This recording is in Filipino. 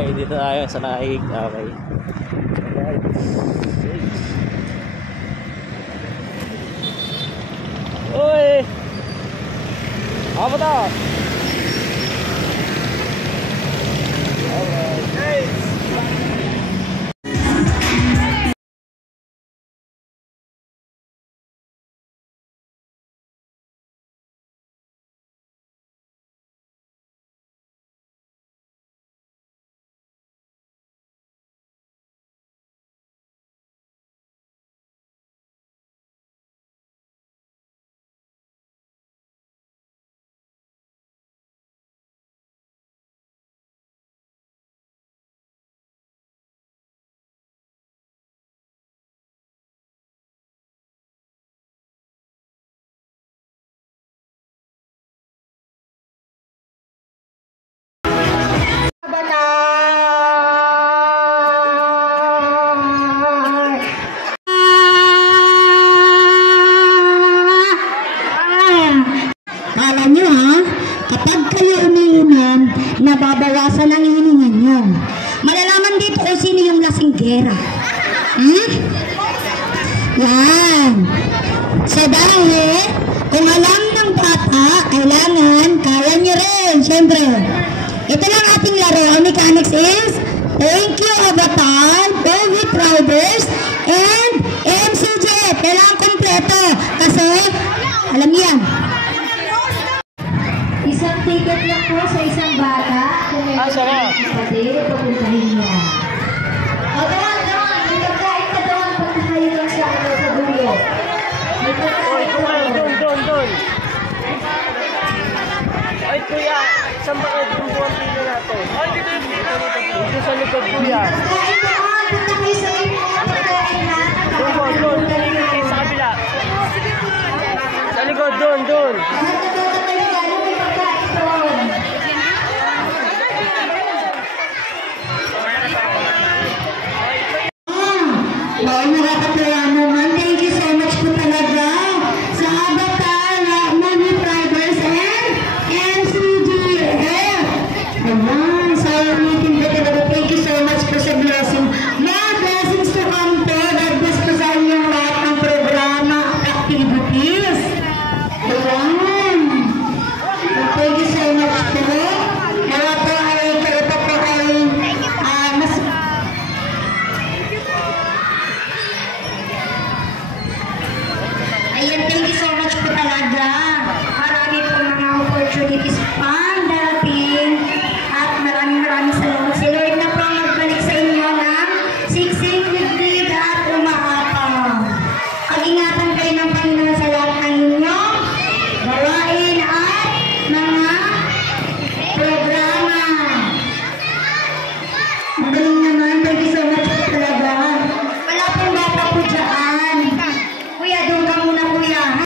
Okay, dito tayo sa naig. Okay. Alright. Uy! Apa to? Alright. Nice! Kala nyo ha, kapag kayo umiinom, nababawasan ang inuman nyo. Malalaman dito kung sino yung lasinggera. Yan. So dahil, kung alam ng bata, kailangan, kaya nyo rin. Siyempre, ito lang ating laro. Ang mechanics is, thank you Avatar, David Riders, and MCJ. Kailangan kompleto. Kasi, alam niyo yan. Isang ticket lang po sa isang bata. Kung may kapatid, pupuntahin niya. O, doon. May pagkain ka doon. Pagkakain lang sa dulo. May pagkain ka Doon. Ay, kuya. Saan ba kayo yung buwan pilo natin? Ay, dito yung pilo. Dito sa likod, kuya. Pagkain doon. Punta kayo sa inyo. Pagkain na. Doon. Sa kabila. Sa likod, doon. Nakakatuwa naman. Thank you so much po talaga sa Avatar, Movie Drivers, and MCGF. Ayan, sa meeting po talaga. Thank you so much po sa blessing. More blessings to come po. God bless po sa inyong lahat ng programa at activities. Ayan. Thank you so much po. Kaya po ay mas ayan, thank you so much po talaga. Marami po mga opportunities pa.